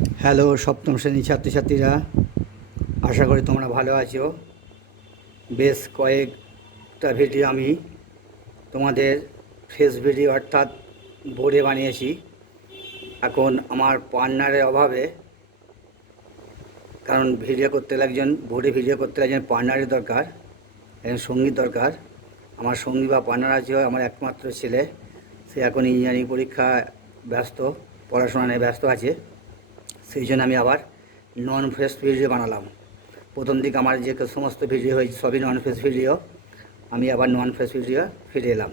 Hello সপ্তম শ্রেণীর ছাত্রছাত্রীরা, আশা করি তোমরা ভালো আছো। বেশ কয়েকটা ভিডিও আমি তোমাদের ফেস ভিডিও অর্থাৎ বোর্ডে বানিয়েছি। এখন আমার পার্টনারের অভাবে, কারণ ভিডিও করতে গেলে একজন বোর্ডে ভিডিও করতে গেলে একজন পার্টনারের দরকার, একজন সঙ্গী দরকার। আমার সঙ্গী বা পার্টনার আছে আমার একমাত্র ছেলে। সে এখন ইঞ্জিনিয়ারিং পরীক্ষা ব্যস্ত, পড়াশোনা নিয়ে ব্যস্ত আছে। সেই জন্য আমি আবার নন ফেস ভিডিও বানালাম। প্রথম দিকে আমার যে সমস্ত ভিডিও হয়েছে সবই নন ফেস ভিডিও, আমি আবার নন ফেস ভিডিও ফিরে এলাম।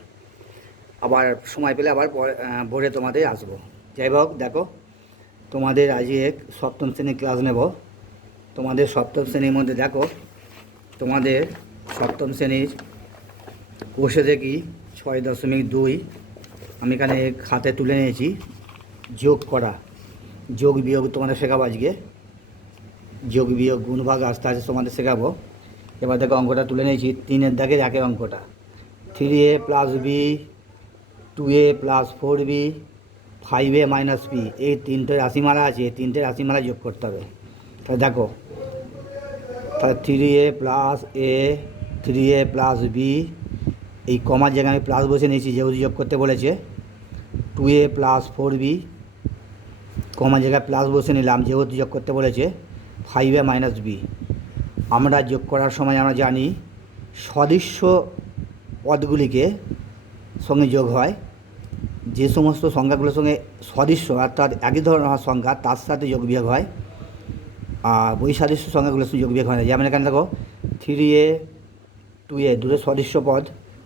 আবার সময় পেলে আবার বোর্ডে তোমাদের আসবো। যাই হোক, দেখো তোমাদের আজকে সপ্তম শ্রেণীর ক্লাস নেব। তোমাদের সপ্তম শ্রেণীর মধ্যে দেখো, তোমাদের সপ্তম শ্রেণীর কোষে দেখি 6.2 আমি এখানে খাতে তুলে নিয়েছি। যোগ করা, যোগ বিয়োগ তোমাদের শেখাবো আজকে। যোগ বিয়োগ গুণ ভাগ আস্তে আস্তে তোমাদের শেখাবো। এবার দেখো অঙ্কটা তুলে নিয়েছি, 3-এর দাগের একের অঙ্কটা। 3a + b, 2a + 4b, 5a - b, এই তিনটে রাশিমালা আছে, এই তিনটে রাশিমালা যোগ করতে হবে। তাহলে দেখো, তাহলে 3a + a, 3a + b, এই কমার জায়গায় আমি প্লাস বসে নিয়েছি যেহেতু যোগ করতে বলেছে। 2a + 4b, কমার জায়গায় প্লাস বসে নিলাম যেহেতু যোগ করতে বলেছে। 5a - b, আমরা যোগ করার সময় আমরা জানি সদৃশ্য পদগুলিকে সঙ্গে যোগ হয়। যে সমস্ত সংখ্যাগুলোর সঙ্গে সদৃশ্য অর্থাৎ একই ধরনের সংখ্যা তার সাথে যোগ বিয়োগ হয়, আর ওই সদৃশ্য সংখ্যাগুলোর সঙ্গে যোগ বিয়োগ হয় না। যেমন এখানে দেখো 3a 2a দুটো সদৃশ্য পদ,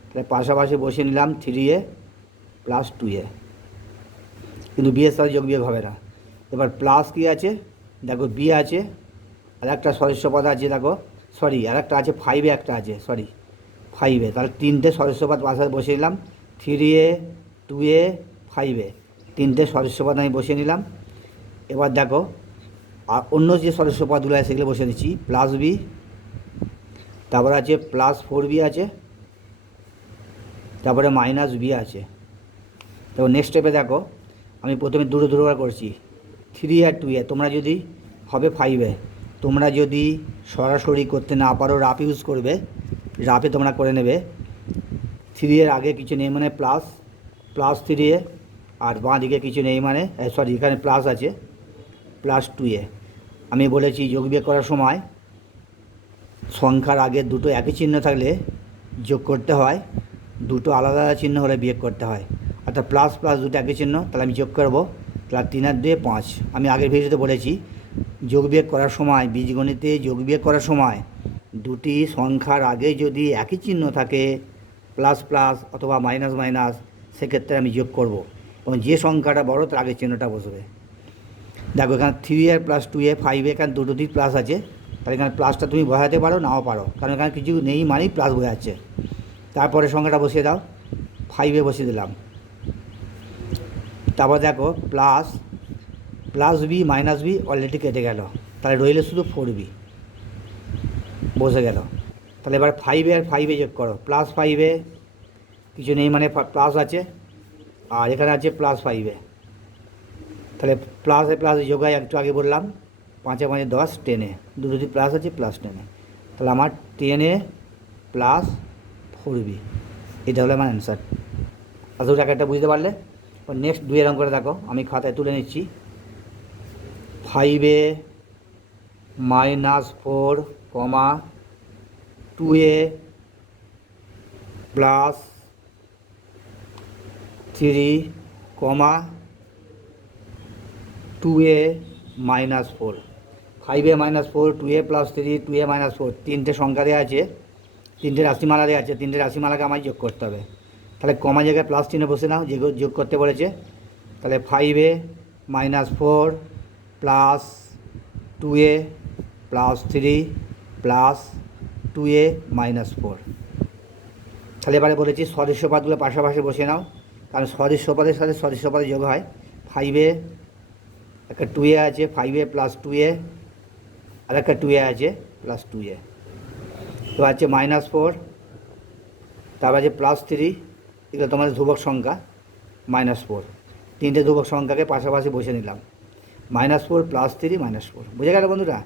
তাহলে পাশাপাশি বসিয়ে নিলাম 3a + 2a, কিন্তু বি এর সাথে যোগ বিয়োগ হবে না। এবার প্লাস কী আছে দেখো, বি আছে, আর একটা সদস্য পদ আছে দেখো, আর একটা আছে 5a, একটা আছে 5a, তাহলে তিনটে সদস্য পদ পাশে বসিয়ে নিলাম। 3a 2a 5a, তিনটে সদস্য পদ আমি বসিয়ে নিলাম। এবার দেখো আর অন্য যে সদস্য পদগুলো আছে সেগুলো বসিয়ে দিচ্ছি। +b, তারপরে আছে +4b আছে, তারপরে -b আছে। তো নেক্সট স্টেপে দেখো আমি প্রথমে দুটো বার করছি। 3 আর 2a, তোমরা যদি হবে 5a, তোমরা যদি সরাসরি করতে না পারো রাফ ইউজ করবে, রাফে তোমরা করে নেবে। 3 এর আগে কিছু নেই মানে +3a, আর বাঁ দিকে কিছু নেই মানে এখানে প্লাস আছে +2a। আমি বলেছি যোগ বিয়োগ করার সময় সংখ্যার আগে দুটো একই চিহ্ন থাকলে যোগ করতে হয়, দুটো আলাদা আলাদা চিহ্ন হলে বিয়োগ করতে হয়। অর্থাৎ প্লাস দুটো একই চিহ্ন, তাহলে আমি যোগ করবো। তাহলে 3 আর 2 5। আমি আগের ভিডিওতে বলেছি যোগ বিয়োগ করার সময়, বীজগণিতে যোগ বিয়োগ করার সময় দুটি সংখ্যার আগে যদি একই চিহ্ন থাকে প্লাস অথবা মাইনাস, সেক্ষেত্রে আমি যোগ করব, এবং যে সংখ্যাটা বড় তার আগের চিহ্নটা বসবে। দেখো এখানে 3a + 2a 5a, এখানে দুটোতেই প্লাস আছে, তাহলে এখানে প্লাসটা তুমি বোঝাতে পারো নাও পারো, কারণ এখানে কিছু নেই মানেই প্লাস বোঝাচ্ছে। তারপরে সংখ্যাটা বসিয়ে দাও, 5a বসিয়ে দিলাম। তারপর দেখো +b - b অলরেডি কেটে গেল, তাহলে রইল শুধু 4b বসে গেল। তাহলে এবার 5a আর 5a যোগ করো। +5a কিছু নেই মানে প্লাস আছে, আর এখানে আছে +5a, তাহলে প্লাসে যোগ হয়, একটু আগে বললাম 5 এ 5 10, 10, দুটোতে প্লাস আছে +10, তাহলে আমার 10a + 4b, এটা হলো আমার অ্যান্সার। আসলে একটা বুঝতে পারলে। নেক্সট 2 এর অঙ্কটা দেখো, আমি খাতায় তুলে নিচ্ছি। 5a - 4, 2a + 3, 2a - 4। 5a - 4, 2a + 3, 2a - 4, তিনটে সংখ্যা দেওয়া আছে, তিনটে রাশিমালা দেওয়া আছে, তিনটে রাশিমালাকে আমায় যোগ করতে হবে। তাহলে কমা জায়গায় প্লাস চিহ্ন বসে নাও, যেগুলো যোগ করতে বলেছে। তাহলে 5a - 4 + 2a + 3 + 2a - 4। তাহলে এবারে বলেছি সদৃশ্য পদগুলো পাশাপাশি বসিয়ে নাও, কারণ সদৃশ্য পদের সাথে সদৃশ্য পদে যোগ হয়। 5a, একটা 2a আছে, 5a + 2a, আর একটা 2a আছে +2a, তো আছে -4, তারপর আছে +3, এগুলো তোমাদের ধ্রুবক সংখ্যা, -4, তিনটে ধ্রুবক সংখ্যাকে পাশাপাশি বসে নিলাম। -4 + 3 -4, বুঝে গেল বন্ধুরা?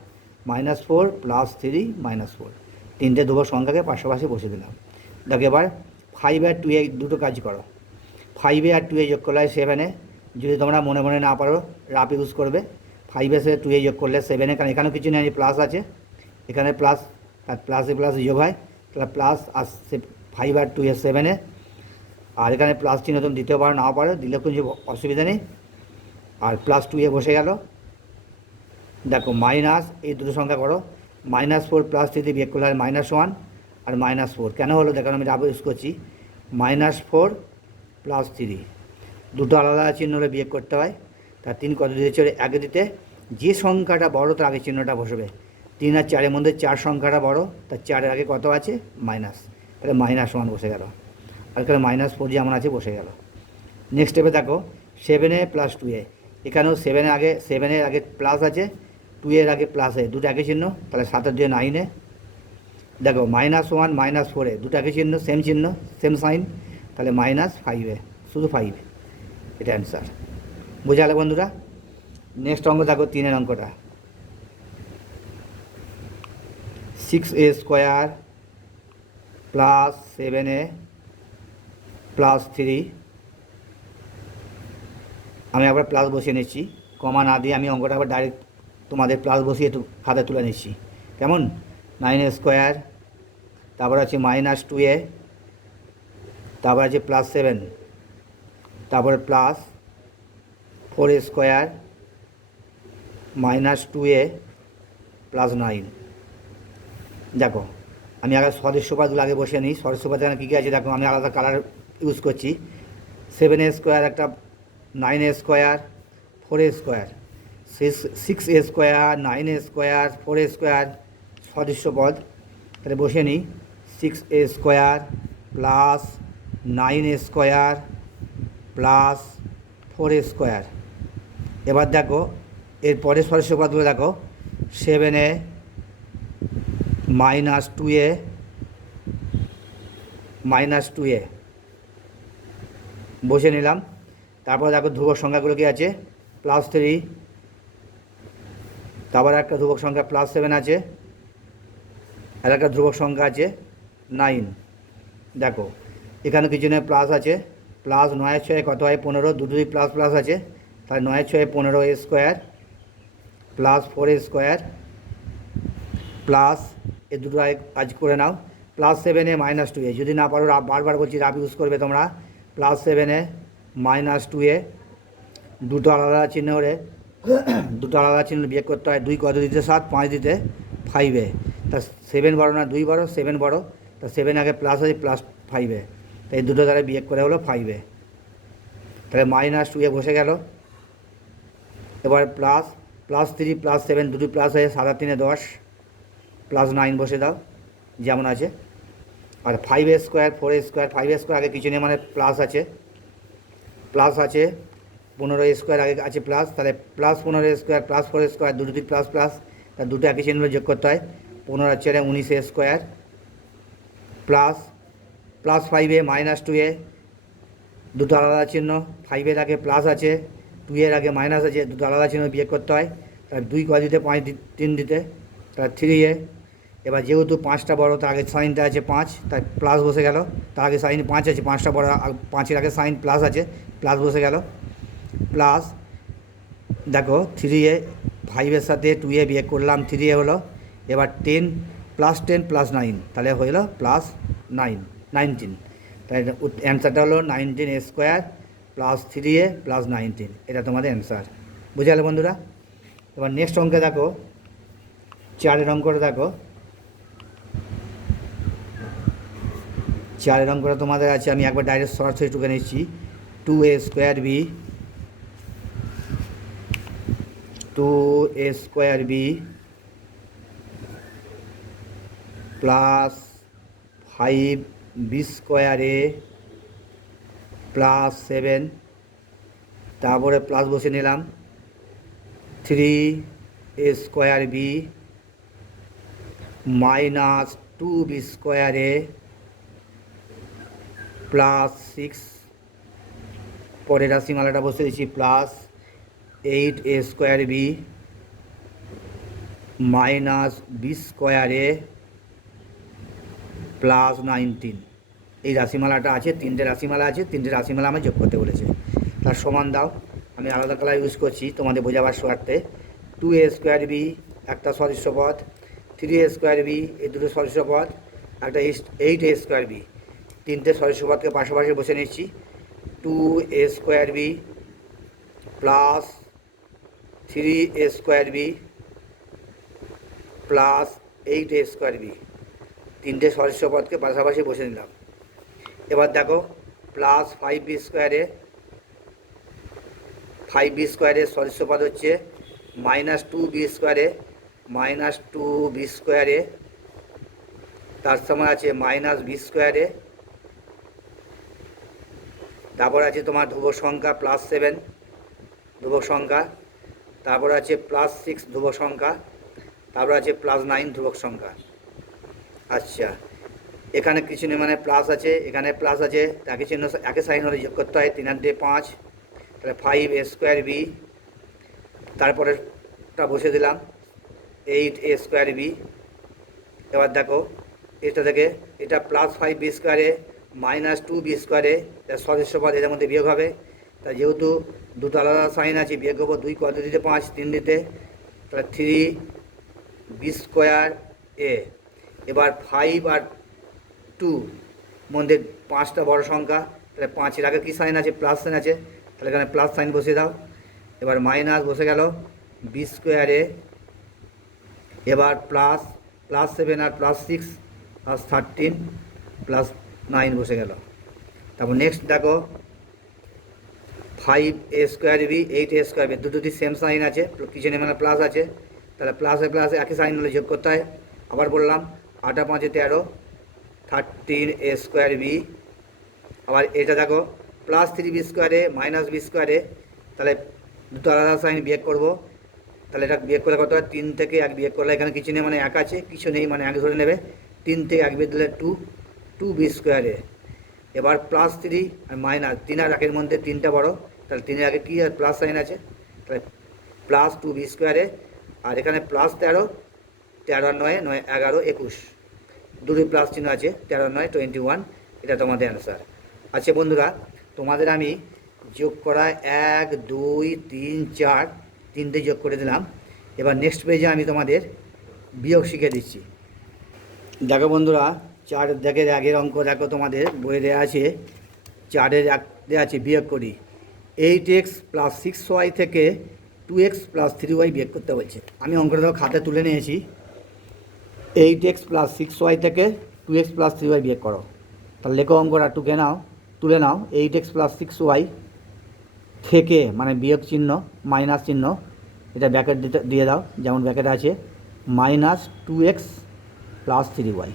-4 + 3 -4, তিনটে ধ্রুবক সংখ্যাকে পাশাপাশি বসে দিলাম। দেখো এবার 5 আর 2 দুটো কাজ করো। 5 আর 2 যোগ করলে হয় 7, যদি তোমরা মনে মনে না পারো রাফ ইউজ করবে। 5 এর সাথে 2 যোগ করলে 7, কারণ এখানেও কিছু নেই, প্লাস আছে, এখানে প্লাস, আর প্লাসে প্লাস যোগ হয়, তাহলে প্লাস আসছে 5 আর 2 7, আর এখানে প্লাস চিহ্ন তুমি দিতেও পারো নাও পারো, দিলে কিছু অসুবিধা নেই। আর +2 বসে গেল। দেখো মাইনাস, এই দুটো সংখ্যা করো, -4 + 3 বিয়োগ করলে হয় -1 আর -4, কেন হলো দেখো আমি রাফ ইউজ করছি। -4 + 3, দুটো আলাদা চিহ্ন হলে বিয়োগ করতে হয়। তার 3 কত দিতে চলে 1 দিতে, যে সংখ্যাটা বড় তার আগে চিহ্নটা বসবে। 3 আর 4-এর মধ্যে 4 সংখ্যাটা বড়, তার 4-এর আগে কত আছে মাইনাস, তাহলে -1 বসে গেল। আর এখানে -4 যেমন আছে বসে গেল। নেক্সট স্টেপে দেখো 7a + 2a, এখানেও 7-এর আগে প্লাস আছে, 2 এর আগে প্লাস আছে, দুটো একই চিহ্ন, তাহলে 7 আর 2 9। দেখো -1 -4, দুটো একই চিহ্ন, সেম চিহ্ন, সেম সাইন, তাহলে -5, শুধু 5, এটা অ্যান্সার। বোঝা গেল বন্ধুরা? নেক্সট অঙ্ক দেখো 3-এর অঙ্কটা। 6a² + 7a + 3, আমি একবার প্লাস বসিয়ে নিচ্ছি, কমা না দিয়ে আমি অঙ্কটা আবার ডাইরেক্ট তোমাদের প্লাস বসিয়ে খাতা তুলে নিচ্ছি। কেমন? 9a², তারপর আছে -2a, তারপর আছে +7, তারপরে +4a² -2a + 9। দেখো আমি আগে সদস্যপদগুলো আগে বসে নিই। সদস্যপদ এখানে কী কী আছে দেখো, আমি আলাদা কালার ইউজ করছি। 7a², একটা 9a², 4a², 6a², 9a², 4a², সদস্যপদ। তাহলে বসে নিই 6a² + 9a² + 4a²। এবার দেখো এর পরের সদস্যপদগুলো দেখো, 7a -2a বসে নিলাম। তারপর দেখো ধ্রুবক সংখ্যাগুলো কি আছে, +3, তারপর একটা ধ্রুবক সংখ্যা +7 আছে, আর একটা ধ্রুবক সংখ্যা আছে 9। দেখো এখানে কিছু নেই, প্লাস আছে, প্লাস 9-6 কত হয় 15, দুটোই প্লাস প্লাস আছে, তাহলে 9-6 15a² +4a² প্লাস, এ দুটো আজ করে নাও, +7a -2a, যদি না পারো বারবার বলছি রাফ ইউজ করবে তোমরা। +7a -2a, দুটো আলাদা চিহ্ন হলে দুটো আলাদা চিহ্ন বিয়োগ করতে হয়। 2 কত দিতে 7, 5 দিতে 5, তা 7 বড় না 2 বড়, 7 বড়, তা 7 আগে প্লাস আছে, +5, তাই এই দুটো দ্বারা বিয়োগ করে হলো 5, তাহলে -2a বসে গেল। এবার +3 +7, দুটো প্লাস হয়ে 7 আর 3 10, +9 বসে দাও যেমন আছে। আর 5a², 4a², 5a² আগে কিছু নেই, মানে প্লাস আছে, প্লাস আছে, 15a² আগে আছে প্লাস, তাহলে +15a² +4a², দুটোই প্লাস প্লাস, তার দুটো একই চিহ্ন যোগ করতে হয়। 15 আর 4 19a² প্লাস +5a -2a, দুটো আলাদা চিহ্ন, 5-এর আগে প্লাস আছে, 2-এর আগে মাইনাস আছে, দুটো আলাদা চিহ্ন বিয়োগ করতে হয়। তার 2 ক দিতে 5 3 দিতে, তার 3a। এবার যেহেতু 5টা বড়, তার আগে সাইনটা আছে 5, তাই প্লাস বসে গেল, তার আগে সাইন 5 আছে, 5টা বড়, 5-এর আগে সাইন প্লাস আছে, প্লাস বসে গেল। প্লাস দেখো 3a, 5-এর সাথে 2a বিয়োগ করলাম, 3a হলো। এবার 10 +10 +9, তাহলে হয়ে গেলো +9 19, তাই অ্যান্সারটা হলো 19a² + 3a + 19, এটা তোমাদের অ্যান্সার। বুঝে গেলো বন্ধুরা? এবার নেক্সট অঙ্কে দেখো 4-এর অঙ্কটা দেখো। 4-এর অঙ্কটা তোমাদের আছে, আমি একবার ডাইরেক্ট সরাসরি টুকে নিচ্ছি। 2a² প্লাস 5b² +7, তারপরে প্লাস বসে নিলাম 3a² -2b² +6, পরের রাশিমালাটা বসে দিচ্ছি plus 8a square b minus b স্কোয়ারে প্লাস 19। এই রাশিমালাটা আছে, তিনটে রাশিমালা আছে, তিনটে রাশিমালা আমার যোগ করতে বলেছে। তার সমান দাও, আমি আলাদা কালার ইউজ করছি তোমাদের বোঝাবার স্বার্থে। 2a স্কোয়ার বি একটা সদস্য পদ, 3a স্কোয়ার বি এই দুটো সদস্য পদ, একটা 8a স্কোয়ার বি, তিনটে সদস্য পদকে পাশাপাশি বসে নিচ্ছি। 2a square b plus 3a square b plus 8a square b, তিনটে সদস্য পদকে পাশাপাশি বসে নিলাম। এবার দেখো প্লাস 5b স্কোয়ারে, 5b স্কোয়ারের সদস্য পদ হচ্ছে মাইনাস 2b স্কোয়ারে, মাইনাস 2b স্কোয়ারে, তার সময় আছে মাইনাস বি স্কোয়ারে, তারপর আছে তোমার ধ্রুবক সংখ্যা প্লাস 7 ধ্রুবক সংখ্যা, তারপর আছে প্লাস 6 ধ্রুবক সংখ্যা, তারপর আছে প্লাস 9 ধ্রুবক সংখ্যা। আচ্ছা, এখানে কিছু নেই মানে প্লাস আছে, এখানে প্লাস আছে, একই চিহ্ন একই সাইন হলে যোগ করতে হয়। 3 আর 2 5, তাহলে 5a স্কোয়ার বি, তারপরেটা বসে দিলাম 8a স্কোয়ার বি। এবার দেখো এটা থেকে এটা প্লাস 5b স্কোয়ারে মাইনাস 2b স্কোয়ারে, তার সদস্য পদ এদের মধ্যে বিয়োগ হবে। তা যেহেতু দুটো আলাদা সাইন আছে, বিয়োগ হবো 2 কত দিতে 5 3 দিতে, তাহলে 3b স্কোয়ার এ। এবার 5 আর 2 মধ্যে 5টা বড় সংখ্যা, তাহলে 5-এর আগে কী সাইন আছে? প্লাস সাইন আছে, তাহলে এখানে প্লাস সাইন বসিয়ে দাও। এবার মাইনাস বসে গেল বি স্কোয়ারে, এবার প্লাস 7 আর প্লাস 6 প্লাস 13 প্লাস 9 বসে গেল। তারপর নেক্সট দেখো 5a square B 8a square B, দুটোটি সেম সাইন আছে, কিচেনে মানে প্লাস আছে, তাহলে প্লাসে প্লাসে একই সাইন হলে যোগ করতে হয়। আবার বললাম 8 আর 5 13, 13a স্কোয়ার বি। আবার এটা দেখো প্লাস 3b স্কোয়ারে মাইনাস বি স্কোয়ারে, তাহলে দুটো আলাদা সাইন বিয়োগ করবো, তাহলে এটা বিয়োগ করলে কত হয়? 3 থেকে 1 বিয়োগ করলে এখানে কিছু নেই মানে 1 আছে, কিছু নেই মানে 1 ধরে নেবে। 3 থেকে 1 বিয়োগ দিলে 2b স্কোয়ারে। এবার প্লাস 3 আর মাইনাস, 3 আর 1-এর মধ্যে 3টা বড়, তাহলে 3-এর আগে কী প্লাস সাইন আছে, তাহলে প্লাস 2b স্কোয়ারে। আর এখানে প্লাস 13, 13 আর 9 9 11 21, দুটোই প্লাস চিহ্ন আছে, 13 আর 9 21, এটা তোমাদের অ্যান্সার। আচ্ছা বন্ধুরা, তোমাদের আমি যোগ করা 1 2 3 4 তিনটে যোগ করে দিলাম। এবার নেক্সট পেজে আমি তোমাদের বিয়োগ শিখে দিচ্ছি। দেখো বন্ধুরা, 4 দেখে আগের অঙ্ক দেখো, তোমাদের বইয়ে দেওয়া আছে 4-এর 1 দেওয়া আছে, বিয়োগ করি। 8x প্লাস 6y থেকে 2x প্লাস 3y বিয়োগ করতে বলছে। আমি অঙ্কটা দেখো খাতে তুলে নিয়েছি। 8x প্লাস 6y থেকে 2x প্লাস 3y বিয়োগ করো। তাহলে লেখো অঙ্কটা টুকে নাও, তুলে নাও। 8x প্লাস 6y থেকে মানে বিয়োগ চিহ্ন মাইনাস চিহ্ন, এটা ব্র্যাকেট দিয়ে দাও যেমন ব্র্যাকেট আছে, মাইনাস 2x প্লাস 3y।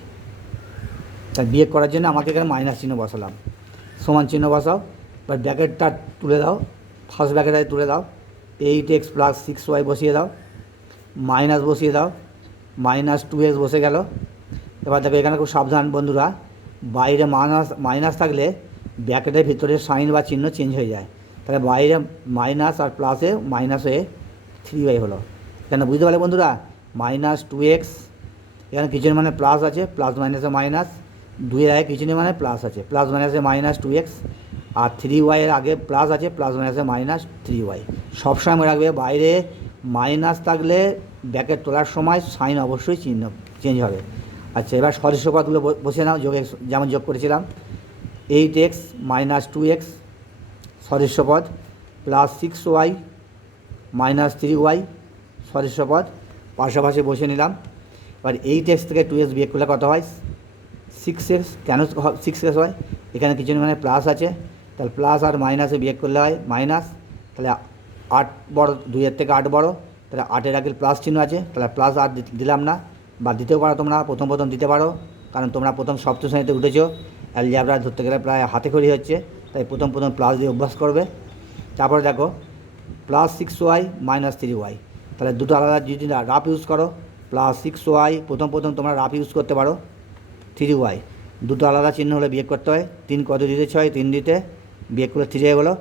তাই বিয়োগ করার জন্য আমাকে এখানে মাইনাস চিহ্ন বসালাম, সমান চিহ্ন বসাও। এবার ব্র্যাকেটটা তুলে দাও, ফার্স্ট ব্র্যাকেটটায় তুলে দাও। 8x প্লাস 6y বসিয়ে দাও, মাইনাস বসিয়ে দাও, মাইনাস 2x বসে গেল। এবার দেখো এখানে খুব সাবধান বন্ধুরা, বাইরে মাইনাস থাকলে ব্র্যাকেটের ভিতরে সাইন বা চিহ্ন চেঞ্জ হয়ে যায়। তাহলে বাইরে মাইনাস আর প্লাসে মাইনাস হয়ে 3y হলো। এখানে বুঝতে পারলে বন্ধুরা, মাইনাস 2x, এখানে কিচেন মানে প্লাস আছে, প্লাস মাইনাসে মাইনাস, 2-এর আগে কিচেনে মানে প্লাস আছে, প্লাস মাইনাসে মাইনাস 2x, আর 3y-এর আগে প্লাস আছে, প্লাস মাইনাসে মাইনাস 3y। সবসময় মনে রাখবে বাইরে মাইনাস থাকলে ব্র্যাকেট তোলার সময় সাইন অবশ্যই চিহ্ন চেঞ্জ হবে। আচ্ছা, এবার সদস্য পদগুলো বসে নাও, যোগে যেমন যোগ করেছিলাম। 8x মাইনাস 2x সদস্য পদ, প্লাস 6y মাইনাস 3y সদস্য পদ, পাশাপাশি বসে নিলাম। এবার 8x থেকে 2x বিয়োগ করলে কত হয়? 6x। কেন 6x হয়? এখানে কিছু মানে প্লাস আছে, তাহলে প্লাস আর মাইনাসে বিয়োগ করলে হয় মাইনাস। তাহলে 8 বড়, 2-এর থেকে 8 বড়, তাহলে 8-এর আগে প্লাস চিহ্ন আছে, তাহলে প্লাস আর দিলাম না, বা দিতেও পারো তোমরা, প্রথম দিতে পারো, কারণ তোমরা প্রথম সপ্তম শ্রেণীতে উঠেছো, অ্যালজেব্রা ধরতে গেলে প্রায় হাতে খড়ি হচ্ছে, তাই প্রথম প্লাস দিয়ে অভ্যাস করবে। তারপরে দেখো প্লাস 6y মাইনাস 3y, তাহলে দুটো আলাদা যদি রাফ ইউজ করো, প্লাস 6y প্রথম তোমরা রাফ ইউজ করতে পারো, 3y দুটো আলাদা চিহ্ন হলে বিয়োগ করতে হয়। 3 কত দিতে? 6, 3 দিতে বিয়োগ করলে 3 হয়ে গেলো।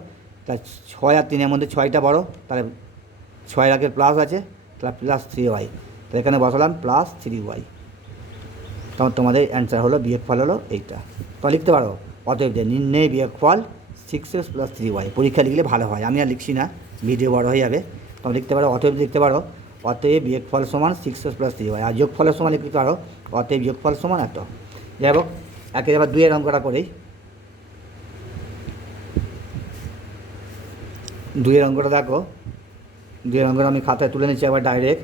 তা 6 আর 3-এর মধ্যে 6টা বড়ো, তাহলে ছয়ের আগে প্লাস আছে, তাহলে প্লাস 3y, তাহলে এখানে বসালাম প্লাস 3y। তখন তোমাদের অ্যান্সার হলো, বিয়োগফল হলো এইটা। তোমরা লিখতে পারো অতএব যে নির্ণয় বিয়োগফল 6x + 3y। পরীক্ষা লিখলে ভালো হয়, আমি আর লিখছি না, ভিডিও বড় হয়ে যাবে। তোমরা লিখতে পারো অতএব, লিখতে পারো অতএব বিয়োগফল সমান 6x + 3y। আর যোগফলের সমান লিখতে পারো অতএব যোগফল সমান এত। যাই হোক, একের আবার 2-এর অঙ্কটা করেই। 2-এর অঙ্কটা দেখো, 2-এর অঙ্কটা আমি খাতায় তুলে নিচ্ছি একবার direct.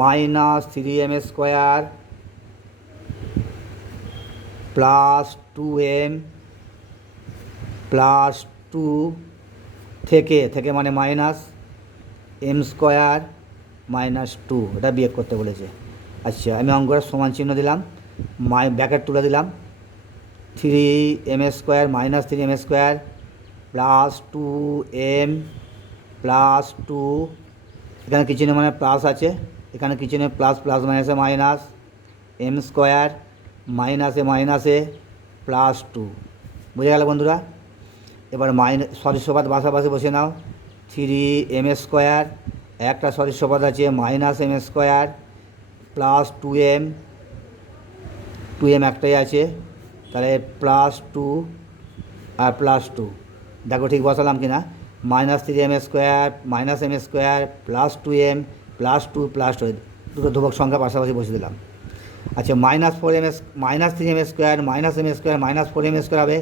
-3m² plus 2m plus 2 থেকে মানে মাইনাস m² মাইনাস 2, এটা বিয়োগ করতে বলেছে। আচ্ছা, আমি অঙ্কটা সমান চিহ্ন দিলাম, ব্র্যাকেট তুলে দিলাম। 3m² minus 3m² plus 2m plus 2, এখানে কিছু মানে প্লাস আছে, এখানে কিছু নেই, প্লাস প্লাস মাইনাসে মাইনাস, m² মাইনাসে মাইনাসে প্লাস 2। বুঝে গেল বন্ধুরা? এবার সদস্যপদ পাশাপাশি বসে নাও। 3m², একটা সদস্যপদ আছে -m² প্লাস 2m একটাই আছে, তাহলে প্লাস 2 আর প্লাস 2। দেখো ঠিক বসালাম কি না? -3m² -m² plus 2m plus 2 plus 2, দুটো ধ্রুবক সংখ্যা পাশাপাশি বসে দিলাম। আচ্ছা, -3m² -m² হবে।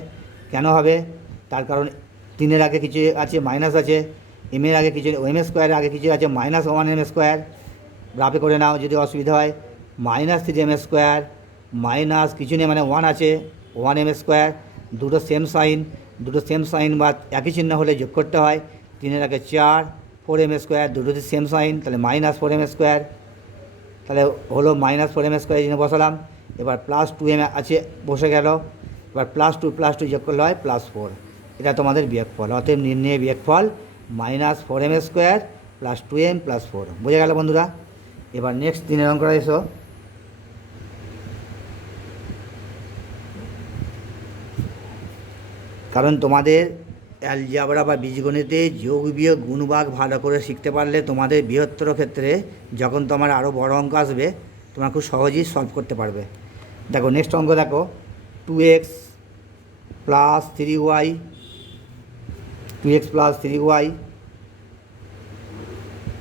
কেন হবে? তার কারণ 3-এর আগে কিছু আছে, মাইনাস আছে, m-এর আগে কিছু, m² আগে কিছু আছে -1m²। রাপে করে নাও যদি অসুবিধা হয়। -3m² মাইনাস কিছু নেই মানে 1 আছে, 1m², দুটো সেম সাইন বা একই চিহ্ন হলে যোগ করতে হয়। 3-এর আগে 4, 4m², দুটোতে সেম সাইন, তাহলে -4m², তাহলে হলো -4m² এই জন্য বসালাম। এবার প্লাস 2m আছে, বসে গেল। এবার প্লাস 2 যোগ করলে হয় +4। এটা তোমাদের বিয়োগফল। অতএব নির্ণয় বিয়োগফল -4m² প্লাস 2m প্লাস 4। বোঝা গেল বন্ধুরা? এবার নেক্সট 3-এর অঙ্কটা এসো। কারণ তোমাদের অ্যালজেব্রা বা বীজগণিতে যোগ বিয়োগ গুণভাগ ভালো করে শিখতে পারলে তোমাদের বৃহত্তর ক্ষেত্রে যখন তোমার আরও বড় অঙ্ক আসবে তোমরা খুব সহজেই সলভ করতে পারবে। দেখো নেক্সট অঙ্ক দেখো, 2x plus 3y, 2x plus 3y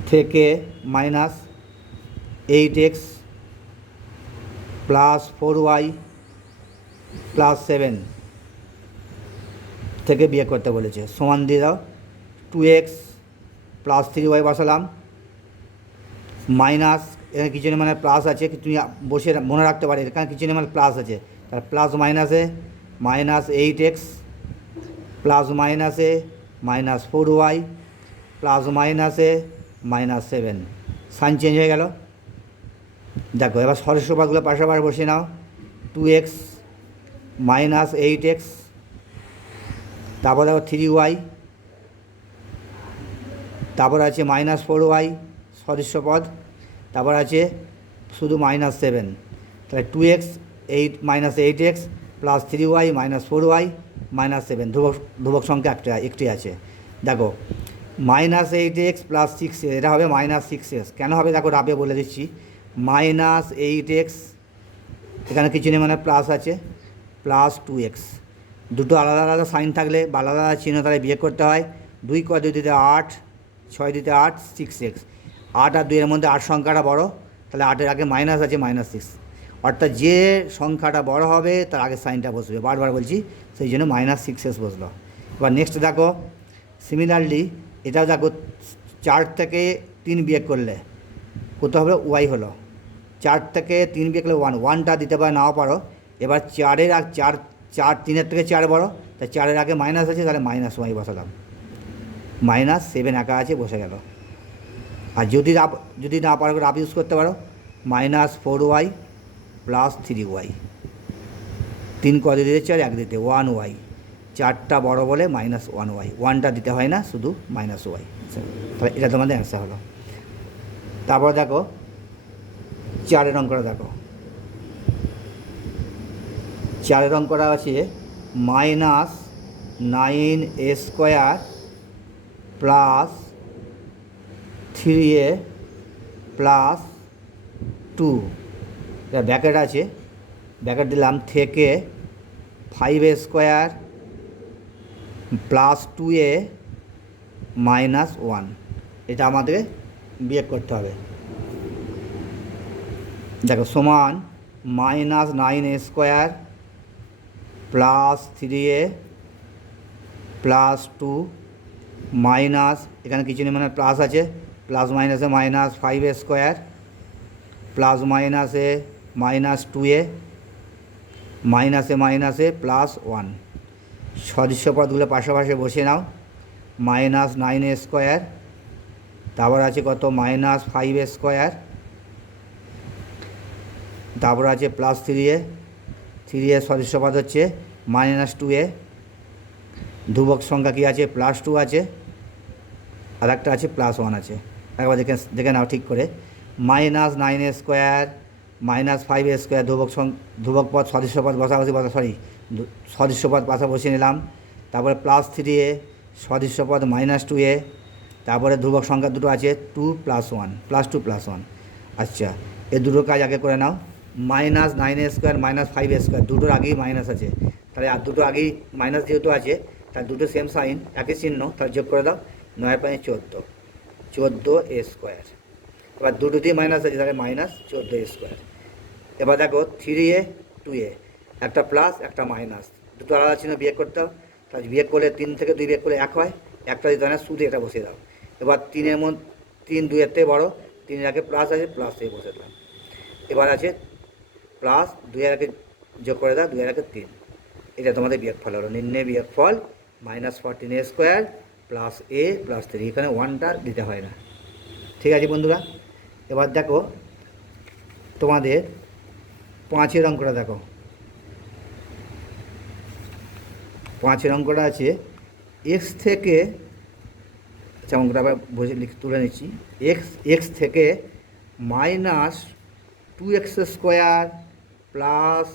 থেকে minus 8x plus 4y plus 7 থেকে বিয়োগ করতে বলেছে। সমান দিয়ে দাও। 2x প্লাস 3y বসালাম, মাইনাস, এখানে কিছু নেই মানে প্লাস আছে, তুমি বসে মনে রাখতে পারি, এখানে কিছু নেই মানে প্লাস আছে, তাহলে প্লাস মাইনাসে -8x প্লাস মাইনাসে -4y প্লাস মাইনাসে -7, সাইন চেঞ্জ হয়ে গেল। দেখো এবার সদস্যপদগুলো পাশাপাশি বসে নাও। 2x -8x, তারপর দেখো 3y, তারপর আছে -4y সদস্যপদ, তারপর আছে শুধু -7, তাহলে 2x -8x plus 3y -4y -7, ধ্রুবক সংখ্যা একটি আছে। দেখো -8x প্লাস 6, এটা হবে -6x। কেন হবে দেখো রাবে বলে দিচ্ছি। -8x, এখানে কিছু নেই মানে প্লাস আছে, প্লাস 2x, দুটো আলাদা আলাদা সাইন থাকলে বা আলাদা আলাদা চিহ্ন তাহলে বিয়োগ করতে হয়। 2 × 2 = 8, 6 × 8 6x, 8 আর 2-এর মধ্যে 8 সংখ্যাটা বড়, তাহলে 8-এর আগে মাইনাস আছে -6, অর্থাৎ যে সংখ্যাটা বড় হবে তার আগে সাইনটা বসবে, বারবার বলছি, সেই জন্য -6x বসলো। এবার নেক্সট দেখো, সিমিলারলি এটাও দেখো, 4 থেকে 3 বিয়োগ করলে কত হবে? y হলো। 4 থেকে 3 বিয়োগ করলে 1, 1টা দিতে পারো নাও পারো। এবার 4-এর আর 3-এর থেকে 4 বড়, তাই 4-এর আগে মাইনাস আছে, তাহলে -y বসালাম, -7 একা আছে, বসে গেল। আর যদি না পারো রাফ ইউজ করতে পারো, -4y প্লাস 3y, 3 × 2 = 4, 1 দিতে 1y, 4টা বড় বলে -1y, 1টা দিতে হয় না, শুধু -y। তাহলে এটা তোমাদের অ্যান্সার হলো। তারপর দেখো 4-এর অঙ্কটা দেখো। 4-এর অঙ্কটা আছে -9a² প্লাস 3a প্লাস 2, এটা ব্র্যাকেট আছে, ব্র্যাকেট দিলাম, থেকে 5a square plus 2a minus 1, এটা আমাদের বিয়োগ করতে হবে। দেখো সমান minus 9a square plus 3a plus 2 minus, এখানে কিছু নেই মানে প্লাস আছে, প্লাস মাইনাসে মাইনাস 5a স্কোয়ার প্লাস মাইনাসে মাইনাস 2a মাইনাসে প্লাস 1, সদৃশ্য পদগুলো পাশাপাশি বসিয়ে নাও। মাইনাস 9a স্কোয়ার, তারপর আছে কত মাইনাস 5a স্কোয়ার, তারপর আছে প্লাস 3a সদৃশ্য পদ হচ্ছে মাইনাস 2a, ধ্রুবক সংখ্যা কী আছে প্লাস 2 আছে, আর একটা আছে প্লাস 1 আছে। একবার দেখে নাও ঠিক করে। Minus 9a square minus 5a square, ধ্রুবক পদ সদৃশ্য পদ সদৃশ্য পদ পাশা বসিয়ে নিলাম। তারপরে প্লাস 3a সদৃশ্য পদ মাইনাস 2a, তারপরে ধ্রুবক সংখ্যা দুটো আছে 2 প্লাস 1 প্লাস 2 প্লাস 1। আচ্ছা, এই দুটো কাজ আগে করে নাও। Minus 9a square minus 5a square, দুটোর আগেই মাইনাস আছে, তাহলে আর দুটো আগেই মাইনাস যেহেতু আছে তার দুটো সেম সাইন, একই চিহ্ন, তাহলে যোগ করে দাও। 9 × 5 = 14a স্কোয়ার। এবার দুটোতেই মাইনাস আছে, তাহলে মাইনাস 14a স্কোয়ার। এবার দেখো 3a 2a, একটা প্লাস একটা মাইনাস, দুটো আলাদা চিহ্ন বিয়োগ করতে হবে, তাহলে বিয়োগ করলে 3 থেকে 2 বিয়োগ করলে 1 হয়, একটা দিতে হয় না, শুধু এটা বসিয়ে দাও। এবার 3-এর মধ্যে 3 2-এর থেকে বড়ো, 3-এর আগে প্লাস আছে, প্লাস থেকে বসে দিলাম। এবার আছে প্লাস 2-এর আগে যোগ করে দাও, 2-এর আগে 3, এটা তোমাদের বিয়োগফল হলো। নির্ণয় বিয়োগফল -14a square plus a plus 3, এখানে 1টা দিতে হয় না। ঠিক আছে বন্ধুরা, এবার দেখো তোমাদের 5-এর অঙ্কটা দেখো। 5-এর অঙ্কটা আছে x থেকে, আচ্ছা অঙ্কটা আবার বসে তুলে নিচ্ছি। x থেকে minus 2x square plus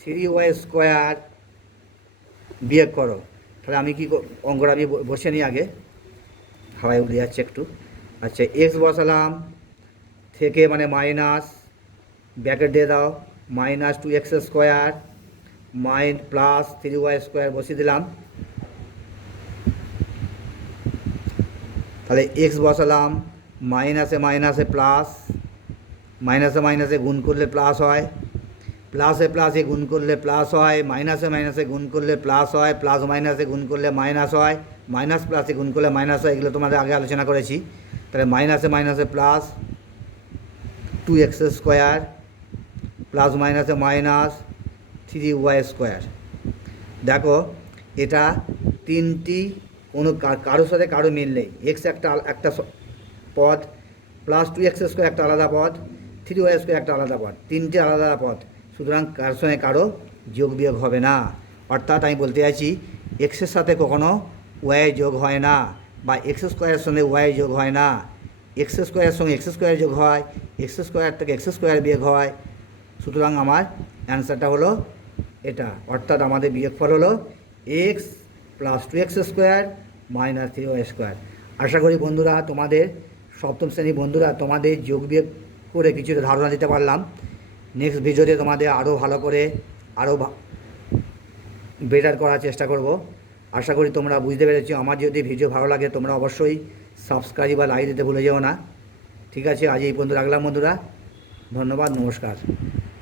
3y square বিয়োগ করো। তাহলে আমি কি অঙ্কটা আমি বসে নিই আগে, হাওয়ায় উড়ে যাচ্ছে একটু। আচ্ছা, এক্স বসালাম, থেকে মানে মাইনাস, ব্র্যাকেট দিয়ে দাও, minus 2x square plus 3y square বসিয়ে দিলাম। তাহলে এক্স বসালাম, মাইনাসে প্লাস, মাইনাসে গুণ করলে প্লাস হয়, প্লাসে গুণ করলে প্লাস হয়, মাইনাসে গুণ করলে প্লাস হয়, প্লাস মাইনাসে গুণ করলে মাইনাস হয়, মাইনাস প্লাসে গুণ করলে মাইনাস হয়, এগুলো তোমাদের আগে আলোচনা করেছি। তাহলে মাইনাসে প্লাস 2x স্কোয়ার প্লাস মাইনাসে মাইনাস 3y স্কোয়ার। দেখো এটা তিনটি কোনো কারোর সাথে কারো মিল নেই। এক্স একটা পদ, প্লাস 2x স্কোয়ার একটা আলাদা পদ, 3y স্কোয়ার একটা আলাদা পদ, তিনটে আলাদা পদ, সুতরাং কারোর সঙ্গে কারো যোগ বিয়োগ হবে না। অর্থাৎ আমি বলতে চাইছি এক্সের সাথে কখনো ওয়াই যোগ হয় না, বা এক্স স্কোয়ারের সঙ্গে ওয়াই যোগ হয় না। এক্স স্কোয়ারের সঙ্গে এক্স স্কোয়ার যোগ হয়, এক্স স্কোয়ার থেকে এক্স স্কোয়ার বিয়োগ হয়। সুতরাং আমার অ্যান্সারটা হলো এটা, অর্থাৎ আমাদের বিয়োগফল হলো x plus 2x square minus 3y square. আশা করি বন্ধুরা তোমাদের সপ্তম শ্রেণী বন্ধুরা তোমাদের যোগ বিয়োগ করে কিছুটা ধারণা দিতে পারলাম। নেক্সট ভিডিওতে তোমাদের আরও ভালো করে আরও বেটার করার চেষ্টা করব। আশা করি তোমরা বুঝতে পেরেছো। আমার যদি ভিডিও ভালো লাগে তোমরা অবশ্যই সাবস্ক্রাইব বা লাইক দিতে ভুলে যেও না। ঠিক আছে, আজ এই পর্যন্ত রাখলাম বন্ধুরা, ধন্যবাদ, নমস্কার।